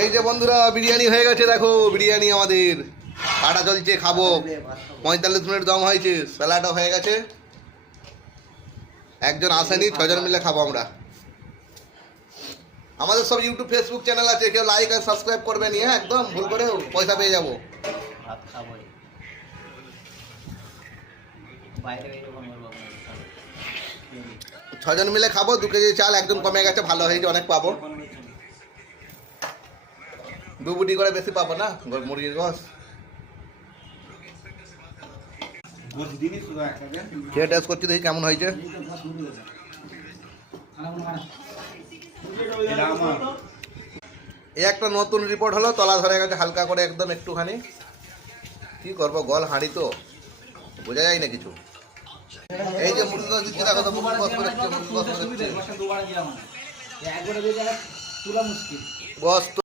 এই যে বন্ধুরা বিরিয়ানি হয়ে গেছে, দেখো বিরিয়ানি আমাদের কাটা চলছে, খাবো। 45 মিনিট দম হয়েছে, স্যালাডও হয়ে গেছে। একজন আসেনি, 6 জন মিলে খাবো আমরা। আমাদের সব ইউটিউব ফেসবুক চ্যানেল আছে, কেউ লাইক আর সাবস্ক্রাইব করবে নি, হ্যাঁ একদম ভুল করে পয়সা পেয়ে যাবো। 6 জন মিলে খাবো, 2 কেজি চাল, একজন কমে গেছে, ভালো হয়েছে, অনেক পাবো। 2 বুটি করে বেশি পাবো না মুরগির গোস। খেয়ে টেস্ট করছি, দেখি কেমন হয়েছে। এই একটা নতুন রিপোর্ট হলো, তলা ধরে গেছে হালকা করে একদম একটুখানি। কি করবো, গল হাঁড়ি তো বোঝা যায় না কিছু। এই যে মুরগি গোস দিচ্ছে, দেখো তো মুরগি গোস করে দিচ্ছে, মুরগি গোস করে দিচ্ছে। গোস